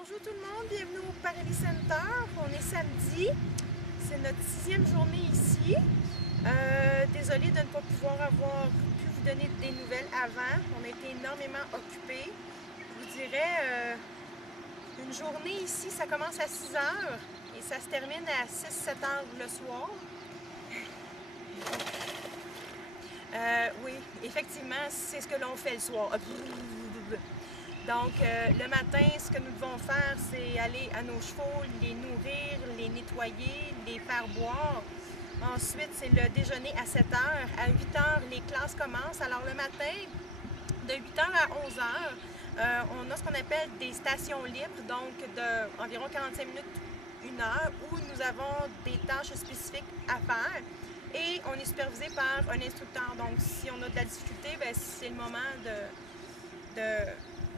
Bonjour tout le monde, bienvenue au Paradis Center. On est samedi, c'est notre 6e journée ici. Désolée de ne pas pouvoir avoir pu vous donner des nouvelles avant. On a été énormément occupés. Je vous dirais, une journée ici, ça commence à 6 heures et ça se termine à 6-7 heures le soir. Oui, effectivement, c'est ce que l'on fait le soir. Donc, le matin, ce que nous devons faire, c'est aller à nos chevaux, les nourrir, les nettoyer, les faire boire. Ensuite, c'est le déjeuner à 7 heures. À 8 heures, les classes commencent. Alors, le matin, de 8 heures à 11 heures, on a ce qu'on appelle des stations libres, donc d'environ 45 minutes, 1 heure, où nous avons des tâches spécifiques à faire. Et on est supervisé par un instructeur. Donc, si on a de la difficulté, c'est le moment de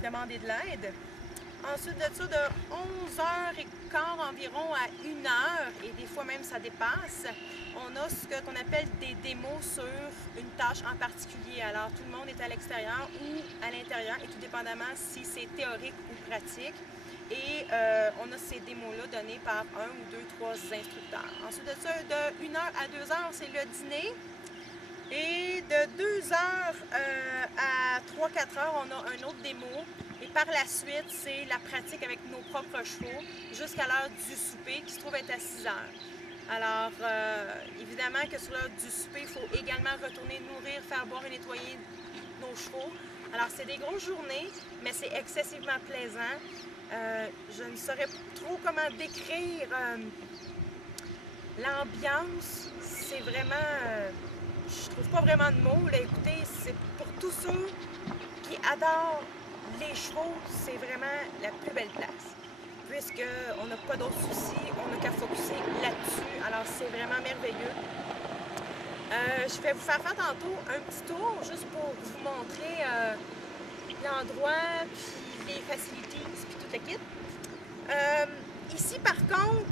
demander de l'aide. Ensuite de ça, de 11h15 environ à 1h, et des fois même ça dépasse, on a ce qu'on appelle des démos sur une tâche en particulier. Alors, tout le monde est à l'extérieur ou à l'intérieur, et tout dépendamment si c'est théorique ou pratique. Et on a ces démos-là données par 1 ou 2, 3 instructeurs. Ensuite de ça, de 1h à 2h, c'est le dîner. Et de 2h à 3-4h, on a un autre démo. Et par la suite, c'est la pratique avec nos propres chevaux jusqu'à l'heure du souper qui se trouve être à 6h. Alors, évidemment que sur l'heure du souper, il faut également retourner nourrir, faire boire et nettoyer nos chevaux. Alors, c'est des grosses journées, mais c'est excessivement plaisant. Je ne saurais trop comment décrire l'ambiance. C'est vraiment... je trouve pas vraiment de mots. Là. Écoutez, c'est pour tous ceux qui adorent les chevaux, c'est vraiment la plus belle place. Puisqu'on n'a pas d'autres soucis, on n'a qu'à focusser là-dessus. Alors, c'est vraiment merveilleux. Je vais vous faire tantôt un petit tour juste pour vous montrer l'endroit, puis les facilities, puis tout le kit. Ici, par contre,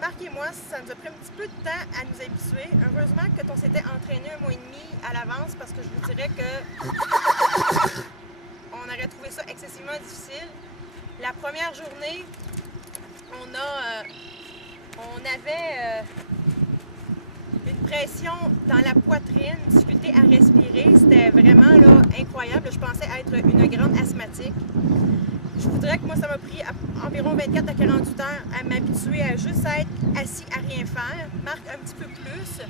marquez-moi, ça nous a pris un petit peu de temps à nous habituer. Heureusement que on s'était entraîné 1 mois et demi à l'avance parce que je vous dirais que on aurait trouvé ça excessivement difficile. La première journée, on avait une pression dans la poitrine, une difficulté à respirer. C'était vraiment là, incroyable. Je pensais être une grande asthmatique. Je vous dirais que moi, ça m'a pris environ 24 à 48 heures à m'habituer à juste être assis à rien faire. Marc un petit peu plus.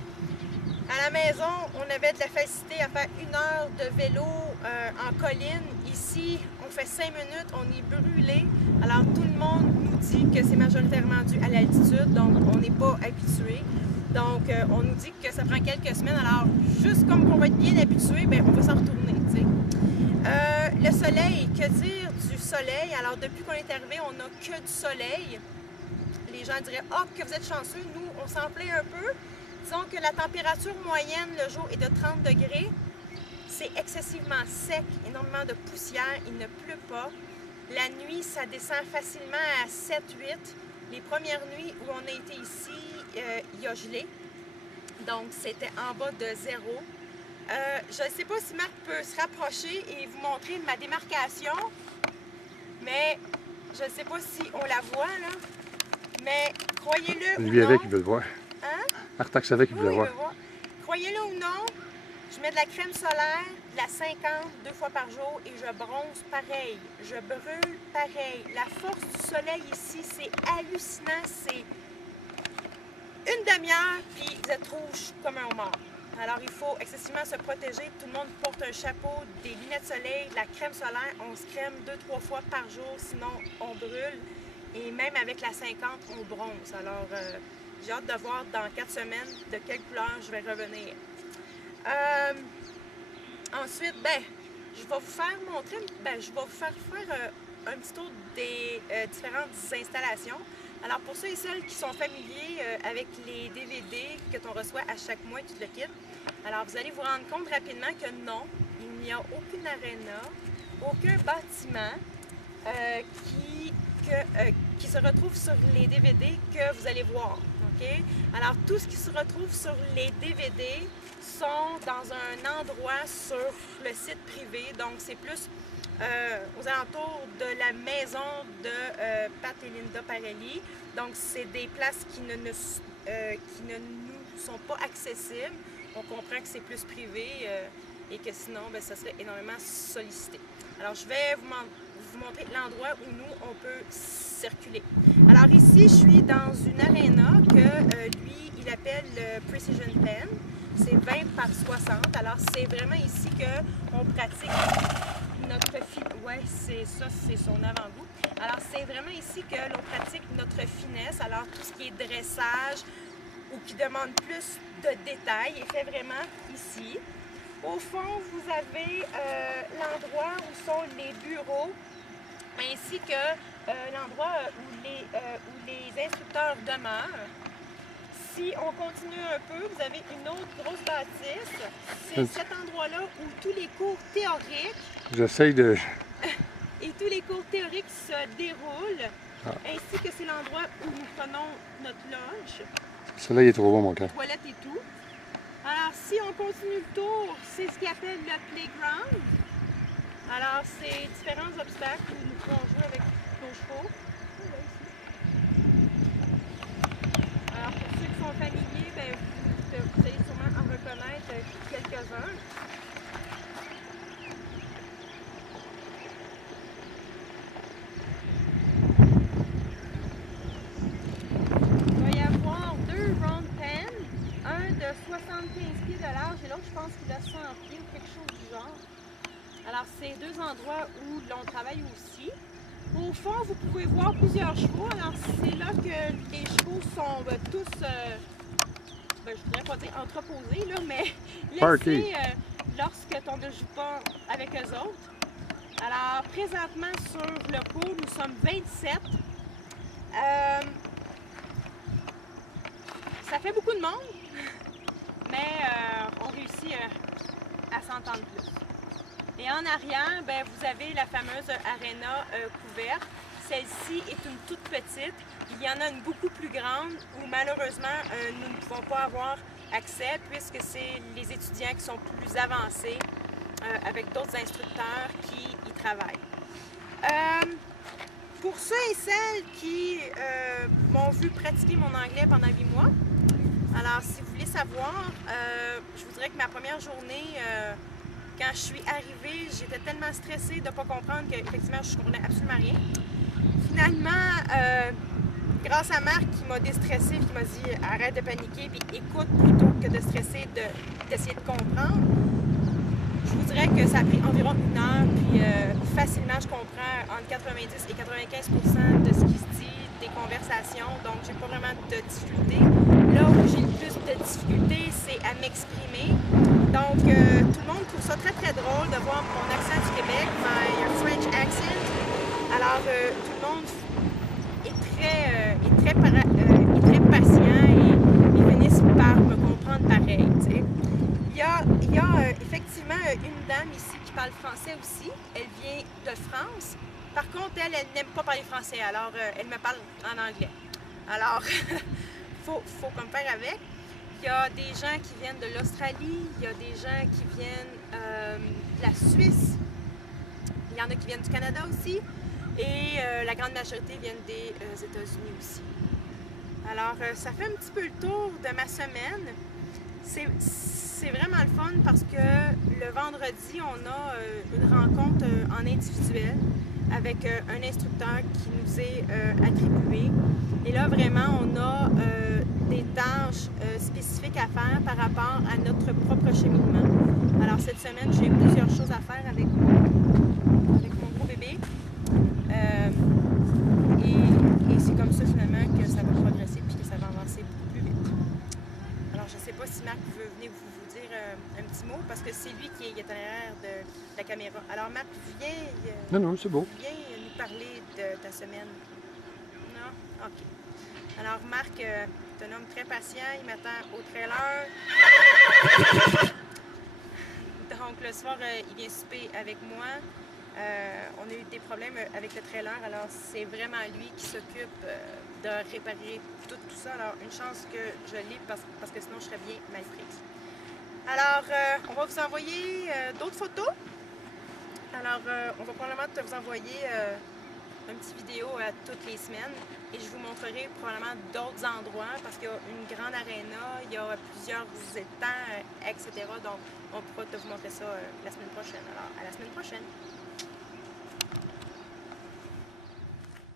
À la maison, on avait de la facilité à faire 1 heure de vélo en colline. Ici, on fait 5 minutes, on est brûlé. Alors, tout le monde nous dit que c'est majoritairement dû à l'altitude, donc on n'est pas habitué. Donc, on nous dit que ça prend quelques semaines. Alors, juste comme on va être bien habitué, on va s'en retourner, tu sais. Le soleil, que dire du soleil? Alors, depuis qu'on est arrivé, on n'a que du soleil. Les gens diraient « Ah, que vous êtes chanceux! » Nous, on s'en plaît un peu. Disons que la température moyenne le jour est de 30 degrés. C'est excessivement sec, énormément de poussière, il ne pleut pas. La nuit, ça descend facilement à 7-8. Les premières nuits où on a été ici, il y a gelé. Donc, c'était en bas de 0. Je ne sais pas si Marc peut se rapprocher et vous montrer ma démarcation, mais je ne sais pas si on la voit, là. Mais croyez-le ou non... Lui avec, il veut le voir. Hein? Martac savait qu'il voulait voir. Croyez-le ou non, je mets de la crème solaire, de la 50 2 fois par jour et je bronze pareil. Je brûle pareil. La force du soleil ici, c'est hallucinant. C'est une demi-heure, puis vous êtes rouge comme un homard. Alors, il faut excessivement se protéger. Tout le monde porte un chapeau, des lunettes de soleil, de la crème solaire. On se crème 2-3 fois par jour, sinon on brûle. Et même avec la 50, on bronze. Alors, j'ai hâte de voir dans 4 semaines de quelle couleur je vais revenir. Ensuite, je vais vous faire montrer, je vais vous faire un petit tour des différentes installations. Alors, pour ceux et celles qui sont familiers avec les DVD que l'on reçoit à chaque mois et tout le kit, alors vous allez vous rendre compte rapidement que non, il n'y a aucune aréna, aucun bâtiment qui se retrouve sur les DVD que vous allez voir. Okay? Alors, tout ce qui se retrouve sur les DVD sont dans un endroit sur le site privé. Donc, c'est plus aux alentours de la maison de Pat et Linda Parelli. Donc, c'est des places qui ne nous sont pas accessibles. On comprend que c'est plus privé et que sinon, ben, ça serait énormément sollicité. Alors, je vais vous montrer l'endroit où nous, on peut circuler. Alors ici, je suis dans une aréna que lui, il appelle le Precision Pen. C'est 20 par 60. Alors, c'est vraiment ici qu'on pratique notre ouais, c'est ça, c'est son avant-goût. Alors, c'est vraiment ici que l'on pratique notre finesse. Alors, tout ce qui est dressage ou qui demande plus de détails est fait vraiment ici. Au fond, vous avez l'endroit où sont les bureaux, ainsi que l'endroit où les instructeurs demeurent. Si on continue un peu, vous avez une autre grosse bâtisse. C'est cet endroit-là où tous les cours théoriques... J'essaye de... et tous les cours théoriques se déroulent, ainsi que c'est l'endroit où nous prenons notre loge. Celui-là, il est trop bon, mon cœur. Toilette et tout. Alors, si on continue le tour, c'est ce qu'ils appellent le playground. Alors, c'est différents obstacles où nous pouvons jouer avec nos chevaux. Alors, pour ceux qui sont familiers, ben, vous allez sûrement en reconnaître quelques-uns. Il va y avoir deux round pens, un de 75 pieds de large et l'autre, je pense qu'il a 100 pieds ou quelque chose du genre. Alors, c'est deux endroits où l'on travaille aussi. Au fond, vous pouvez voir plusieurs chevaux. Alors, c'est là que les chevaux sont tous, je ne voudrais pas dire entreposés, là, mais laissés lorsque on ne joue pas avec eux autres. Alors, présentement, sur le cours, nous sommes 27. Ça fait beaucoup de monde, mais on réussit à s'entendre plus. Et en arrière, ben, vous avez la fameuse aréna couverte. Celle-ci est une toute petite. Il y en a une beaucoup plus grande où malheureusement nous ne pouvons pas avoir accès puisque c'est les étudiants qui sont plus avancés avec d'autres instructeurs qui y travaillent. Pour ceux et celles qui m'ont vu pratiquer mon anglais pendant 8 mois, alors si vous voulez savoir, je voudrais que ma première journée, quand je suis arrivée, j'étais tellement stressée de ne pas comprendre qu'effectivement, je ne comprenais absolument rien. Finalement, grâce à Marc qui m'a déstressée et qui m'a dit « arrête de paniquer puis écoute plutôt que de stresser, d'essayer de comprendre », je vous dirais que ça a pris environ 1 heure, puis facilement je comprends entre 90 et 95% de ce qui se dit, des conversations, donc j'ai pas vraiment de difficulté. Là où j'ai le plus de difficulté, c'est à m'exprimer. Donc tout le monde trouve ça très très drôle de voir mon accent du Québec, my French accent. Alors tout le monde est très patient et ils finissent par me comprendre pareil, t'sais. Il y a effectivement une dame ici qui parle français aussi. Elle vient de France. Par contre, elle n'aime pas parler français, alors elle me parle en anglais. Alors, faut comme faire avec. Il y a des gens qui viennent de l'Australie, il y a des gens qui viennent de la Suisse, il y en a qui viennent du Canada aussi, et la grande majorité viennent des États-Unis aussi. Alors, ça fait un petit peu le tour de ma semaine. C'est vraiment le fun parce que le vendredi, on a une rencontre en individuel avec un instructeur qui nous est attribué. Et là, vraiment, on a des tâches spécifiques à faire par rapport à notre propre cheminement. Alors, cette semaine, j'ai plusieurs choses à faire avec mon gros bébé. Et c'est comme ça, finalement, que ça va progresser et que ça va avancer beaucoup plus vite. Alors, je ne sais pas si Marc veut venir vous dire un petit mot, parce que c'est lui qui est à l'arrière de la caméra. Alors, Marc, viens, Non, c'est beau. Viens nous parler de ta semaine. Non? OK. Alors, Marc est un homme très patient. Il m'attend au trailer. Donc, le soir, il vient souper avec moi. On a eu des problèmes avec le trailer, alors c'est vraiment lui qui s'occupe de réparer tout ça. Alors, une chance que je l'ai parce que sinon je serais bien mal prise. Alors, on va vous envoyer d'autres photos. Alors, on va probablement vous envoyer une petite vidéo toutes les semaines et je vous montrerai probablement d'autres endroits parce qu'il y a une grande aréna, il y a plusieurs étangs, etc. Donc, on pourra te vous montrer ça la semaine prochaine. Alors, à la semaine prochaine!